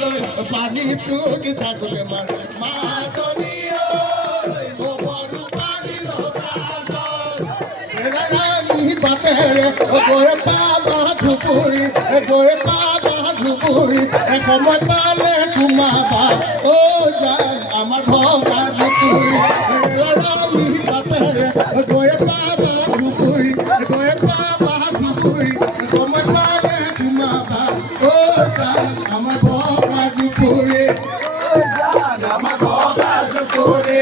লই পানি তুকি থাকবে মার মা দুনিয়া ও বড় পানি রানী বাতের গোয়ে পাবা ঝুপুরি গোয়ে পাবা ঝুপুরি ক্ষমতালে ঘুমাবা ও যান আমার ভগা ঝুপুরি রানী বাতের গোয়ে পাবা ঝুপুরি গোয়ে পাবা ঝুপুরি ক্ষমতালে ঘুমাবা ও যান আমার ভগা ঝুপুরি আমার ভগা ঝুপুরি